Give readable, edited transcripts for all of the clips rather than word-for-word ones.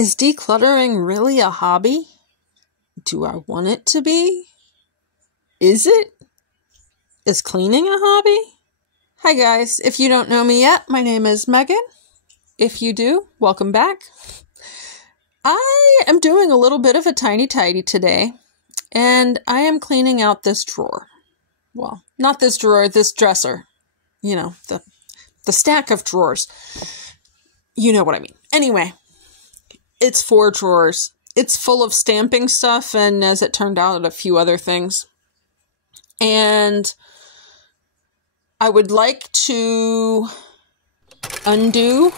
Is decluttering really a hobby? Do I want it to be? Is it? Is cleaning a hobby? Hi guys, if you don't know me yet, my name is Megan. If you do, welcome back. I am doing a little bit of a tiny tidy today, and I am cleaning out this drawer. Well, not this drawer, this dresser. You know, the stack of drawers. You know what I mean. Anyway, it's 4 drawers. It's full of stamping stuff, and as it turned out, a few other things. And I would like to undo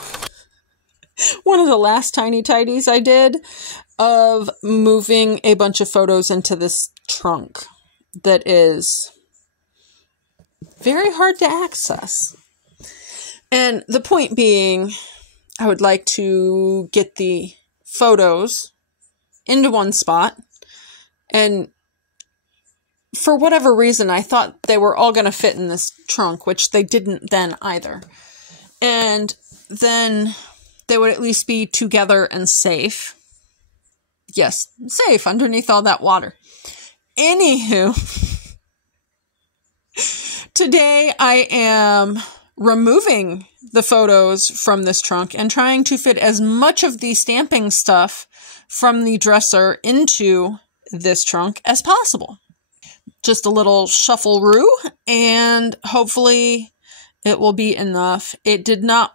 one of the last tiny tidies I did of moving a bunch of photos into this trunk that is very hard to access. And the point being, I would like to get the photos into one spot, and for whatever reason, I thought they were all going to fit in this trunk, which they didn't then either. And then they would at least be together and safe. Yes, safe underneath all that water. Anywho, today I am removing the photos from this trunk and trying to fit as much of the stamping stuff from the dresser into this trunk as possible. Just a little shuffle-roo, and hopefully it will be enough. It did not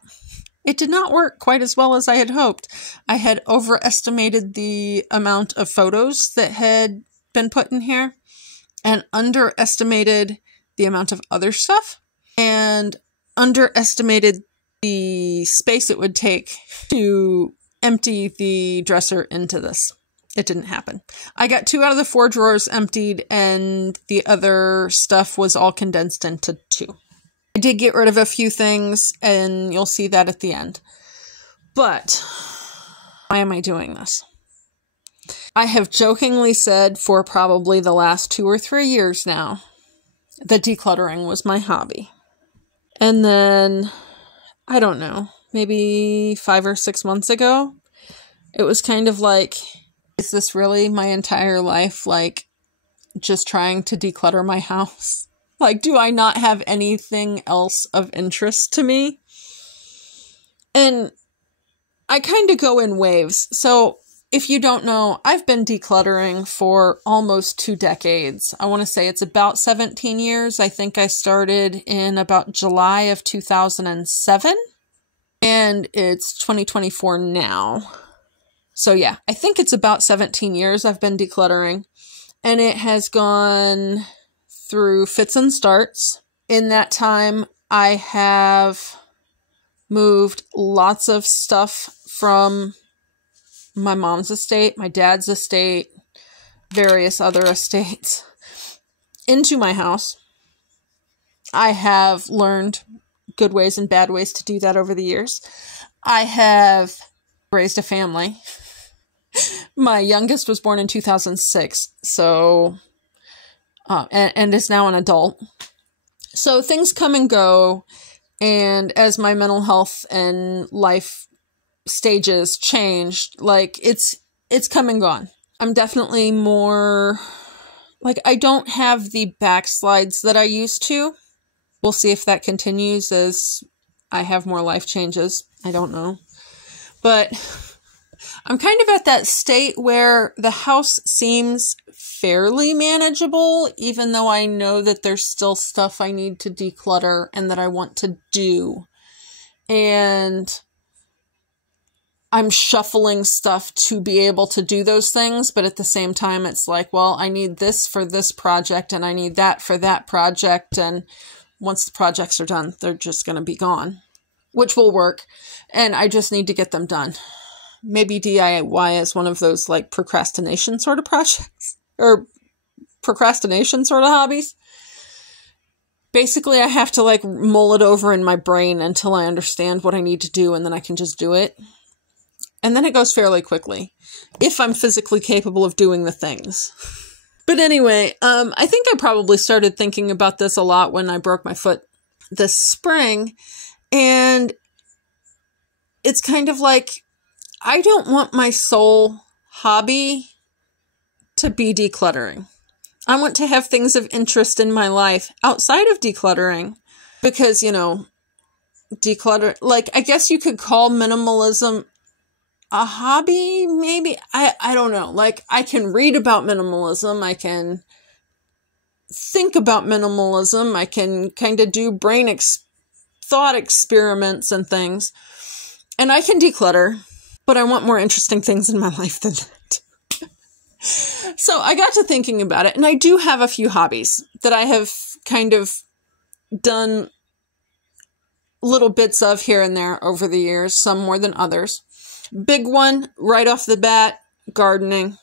work quite as well as I had hoped. I had overestimated the amount of photos that had been put in here and underestimated the amount of other stuff and underestimated the space it would take to empty the dresser into this. It didn't happen. I got 2 out of the 4 drawers emptied, and the other stuff was all condensed into 2. I did get rid of a few things, and you'll see that at the end. But why am I doing this? I have jokingly said for probably the last 2 or 3 years now that decluttering was my hobby. And then, I don't know, maybe 5 or 6 months ago, it was kind of like, is this really my entire life? Like, just trying to declutter my house? Like, do I not have anything else of interest to me? And I kind of go in waves. So, if you don't know, I've been decluttering for almost 2 decades. I want to say it's about 17 years. I think I started in about July of 2007. And it's 2024 now. So yeah, I think it's about 17 years I've been decluttering, and it has gone through fits and starts. In that time, I have moved lots of stuff from my mom's estate, my dad's estate, various other estates into my house. I have learned good ways and bad ways to do that over the years. I have raised a family. My youngest was born in 2006, so, and is now an adult. So things come and go, and as my mental health and life stages changed, like, it's come and gone. I'm definitely more, like, I don't have the backslides that I used to. We'll see if that continues as I have more life changes. I don't know. But I'm kind of at that state where the house seems fairly manageable, even though I know that there's still stuff I need to declutter and that I want to do. And I'm shuffling stuff to be able to do those things, but at the same time, it's like, well, I need this for this project, and I need that for that project, and once the projects are done, they're just going to be gone, which will work, and I just need to get them done. Maybe DIY is one of those, like, procrastination sort of projects, or procrastination sort of hobbies. Basically, I have to, like, mull it over in my brain until I understand what I need to do, and then I can just do it. And then it goes fairly quickly, if I'm physically capable of doing the things. But anyway, I think I probably started thinking about this a lot when I broke my foot this spring, and it's kind of like I don't want my sole hobby to be decluttering. I want to have things of interest in my life outside of decluttering because, declutter, like, I guess you could call minimalism a hobby, maybe. I don't know. Like, I can read about minimalism. I can think about minimalism. I can kind of do thought experiments and things. And I can declutter, but I want more interesting things in my life than that. So I got to thinking about it, and I do have a few hobbies that I have kind of done little bits of here and there over the years, some more than others. Big one, right off the bat, gardening.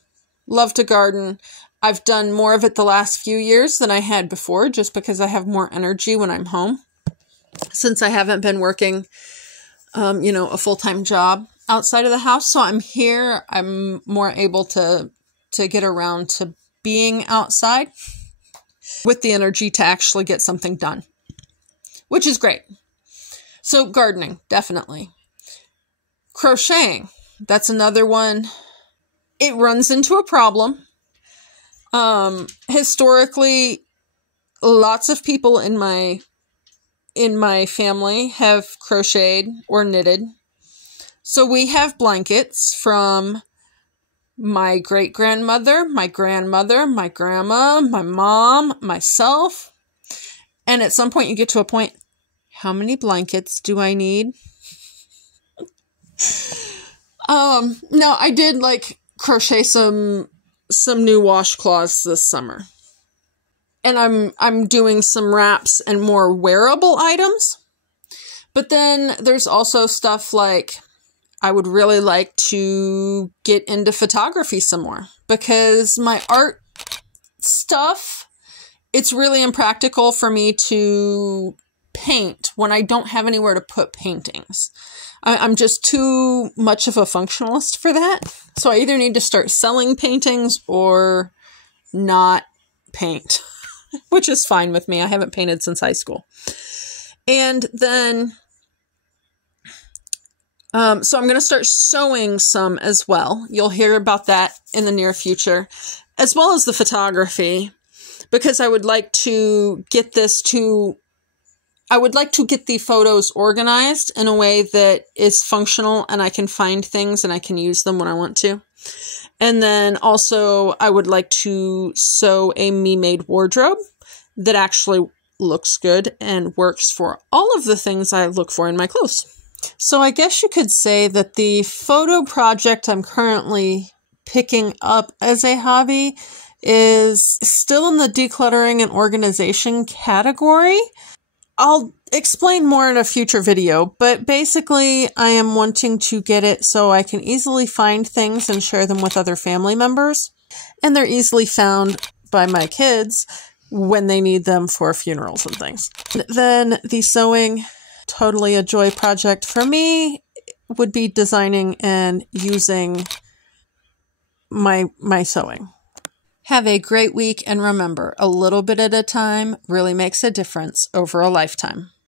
Love to garden. I've done more of it the last few years than I had before, just because I have more energy when I'm home, since I haven't been working, a full-time job outside of the house. So I'm here. I'm more able to get around to being outside with the energy to actually get something done, which is great. So gardening, definitely. Crocheting, that's another one. It runs into a problem. Historically, lots of people in my family have crocheted or knitted. So we have blankets from my great-grandmother, my grandmother, my grandma, my mom, myself. And at some point you get to a point, how many blankets do I need? No, I did crochet some new washcloths this summer. And I'm doing some wraps and more wearable items. But then there's also stuff like I would really like to get into photography some more, because my art stuff, it's really impractical for me to paint when I don't have anywhere to put paintings. I'm just too much of a functionalist for that. So I either need to start selling paintings or not paint, which is fine with me. I haven't painted since high school. And then, so I'm going to start sewing some as well. You'll hear about that in the near future, as well as the photography, because I would like to get the photos organized in a way that is functional and I can find things and I can use them when I want to. And then also I would like to sew a me-made wardrobe that actually looks good and works for all of the things I look for in my clothes. So I guess you could say that the photo project I'm currently picking up as a hobby is still in the decluttering and organization category. I'll explain more in a future video, but basically I am wanting to get it so I can easily find things and share them with other family members. And they're easily found by my kids when they need them for funerals and things. Then the sewing, totally a joy project for me, would be designing and using my sewing. Have a great week, and remember, a little bit at a time really makes a difference over a lifetime.